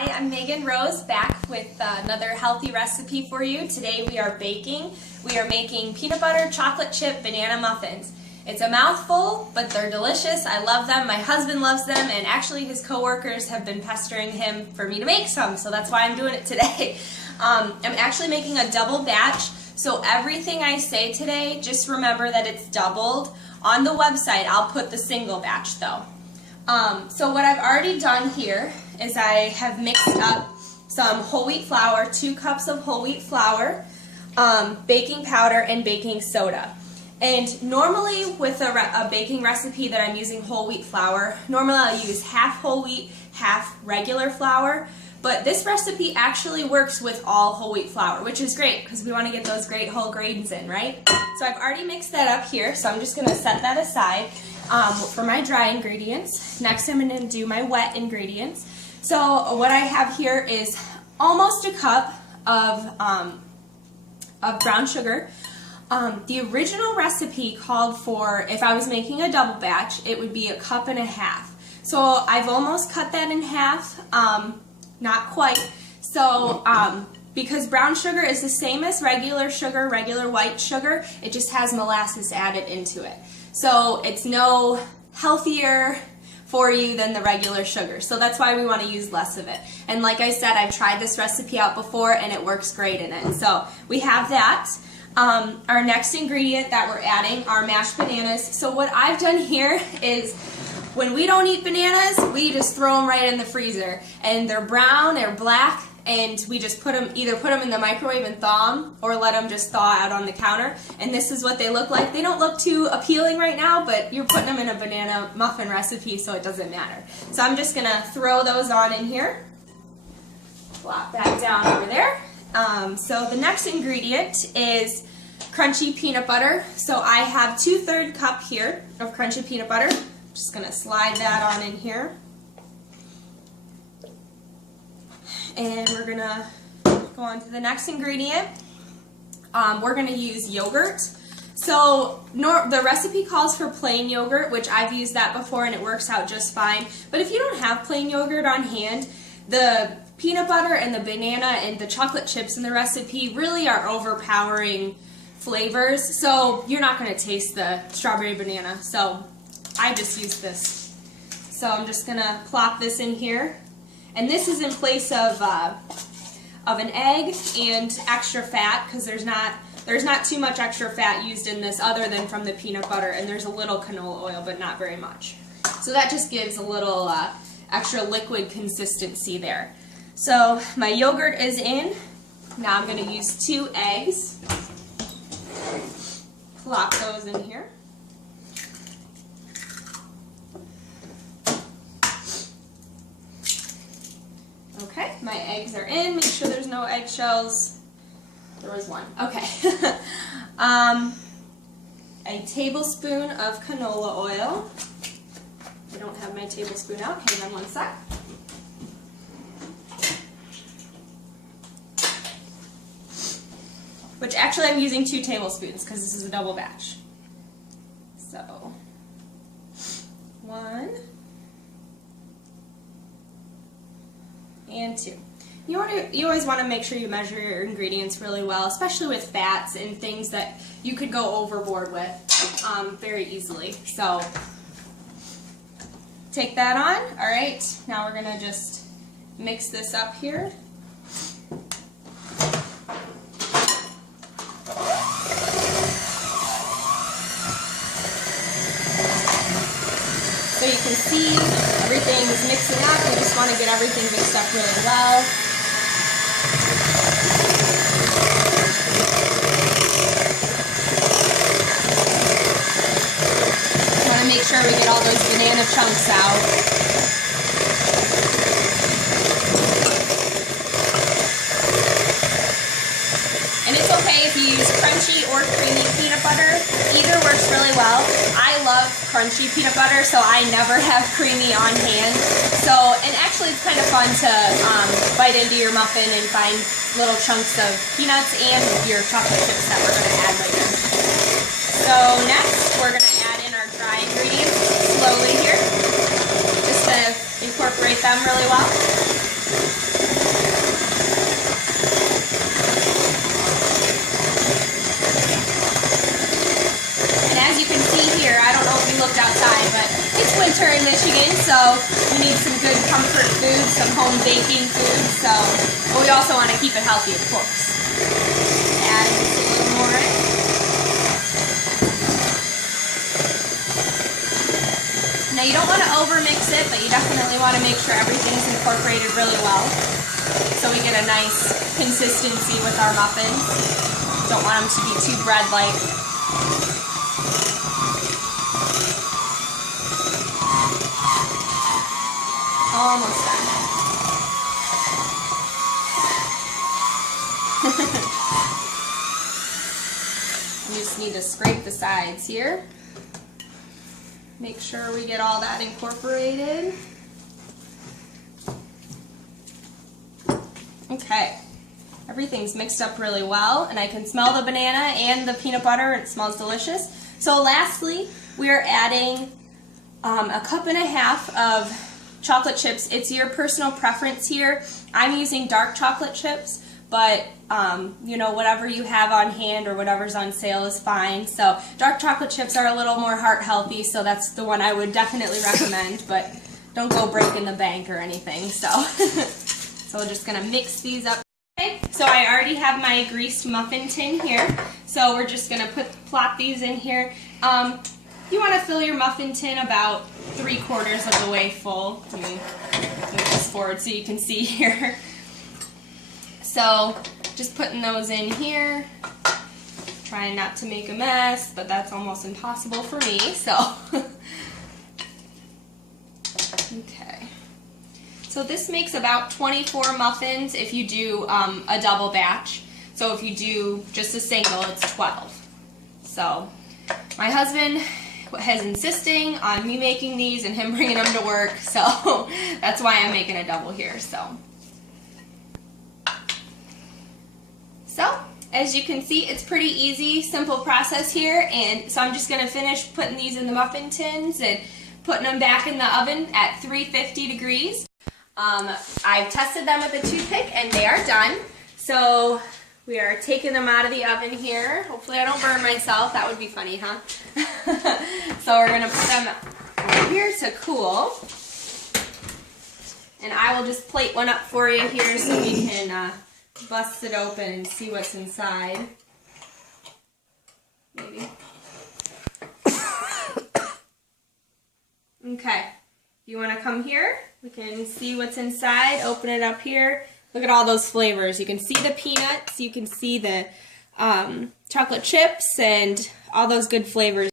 Hi, I'm Megan Rose, back with another healthy recipe for you. Today we are baking. We are making peanut butter chocolate chip banana muffins. It's a mouthful, but they're delicious. I love them. My husband loves them, and actually his coworkers have been pestering him for me to make some, so that's why I'm doing it today. I'm actually making a double batch, so everything I say today, just remember that it's doubled. On the website, I'll put the single batch though. So what I've already done here is I have mixed up some whole wheat flour, 2 cups of whole wheat flour, baking powder, and baking soda. And normally with a baking recipe that I'm using whole wheat flour, normally I'll use half whole wheat, half regular flour. But this recipe actually works with all whole wheat flour, which is great because we want to get those great whole grains in, right? So I've already mixed that up here, so I'm just going to set that aside for my dry ingredients. Next I'm going to do my wet ingredients. So what I have here is almost a cup of brown sugar. The original recipe called for, if I was making a double batch, it would be 1.5 cups. So I've almost cut that in half. Not quite. So because brown sugar is the same as regular sugar, regular white sugar, it just has molasses added into it. So it's no healthier for you than the regular sugar. So that's why we want to use less of it. And like I said, I've tried this recipe out before and it works great in it. So we have that. Our next ingredient that we're adding are mashed bananas. So what I've done here is, when we don't eat bananas, we just throw them right in the freezer. And they're brown or black, and we just either put them in the microwave and thaw them, or let them just thaw out on the counter. And this is what they look like. They don't look too appealing right now, but you're putting them in a banana muffin recipe, so it doesn't matter. So I'm just gonna throw those on in here. Plop that down over there. So the next ingredient is crunchy peanut butter. So I have 2/3 cup here of crunchy peanut butter. Just going to slide that on in here. And we're going to go on to the next ingredient. We're going to use yogurt. So the recipe calls for plain yogurt, which I've used that before and it works out just fine. But if you don't have plain yogurt on hand, the peanut butter and the banana and the chocolate chips in the recipe really are overpowering flavors. So you're not going to taste the strawberry banana. So I just use this. So I'm just going to plop this in here. And this is in place of an egg and extra fat, because there's not too much extra fat used in this other than from the peanut butter, and there's a little canola oil, but not very much. So that just gives a little extra liquid consistency there. So my yogurt is in. Now I'm going to use 2 eggs. Plop those in here. Okay, my eggs are in. Make sure there's no eggshells. There was one. Okay. A tablespoon of canola oil. I don't have my tablespoon out. Hang on one sec. Which actually I'm using 2 tablespoons because this is a double batch. So, 1 and 2. You always want to make sure you measure your ingredients really well, especially with fats and things that you could go overboard with very easily. So take that on. All right, now we're going to just mix this up here. So you can see everything's mixing up. You just want to get everything mixed up really well. You want to make sure we get all those banana chunks out. And it's okay if you use crunchy or creamy peanut butter. Either works really well. I love crunchy peanut butter, so I never have creamy on hand. So, and actually it's kind of fun to bite into your muffin and find little chunks of peanuts and your chocolate chips that we're going to add later. So next, we're going to add in our dry ingredients slowly here, just to incorporate them really well. baking food, so, but we also want to keep it healthy, of course. Add just a little more in. Now you don't want to over mix it, but you definitely want to make sure everything's incorporated really well, so we get a nice consistency with our muffins. Don't want them to be too bread-like. Almost done. We just need to scrape the sides here. Make sure we get all that incorporated. Okay, everything's mixed up really well, and I can smell the banana and the peanut butter. It smells delicious. So lastly, we are adding a cup and a half of chocolate chips. It's your personal preference here. I'm using dark chocolate chips, but you know, whatever you have on hand or whatever's on sale is fine. So dark chocolate chips are a little more heart healthy, so that's the one I would definitely recommend, but don't go breaking the bank or anything. So, so we're just gonna mix these up. Okay, so I already have my greased muffin tin here, so we're just gonna plop these in here. You want to fill your muffin tin about 3/4 of the way full. Let me move this forward so you can see here. So just putting those in here, trying not to make a mess, but that's almost impossible for me, so. Okay. So this makes about 24 muffins if you do a double batch. So if you do just a single, it's 12. So my husband is insisting on me making these and him bringing them to work, so that's why I'm making a double here. So as you can see, it's pretty easy, simple process here, and so I'm just going to finish putting these in the muffin tins and putting them back in the oven at 350 degrees. I've tested them with a toothpick and they are done. So we are taking them out of the oven here. Hopefully I don't burn myself. That would be funny, huh? So we're going to put them over here to cool. And I will just plate one up for you here so we can bust it open and see what's inside. Maybe. Okay. If you want to come here, we can see what's inside. Open it up here. Look at all those flavors. You can see the peanuts, you can see the chocolate chips, and all those good flavors.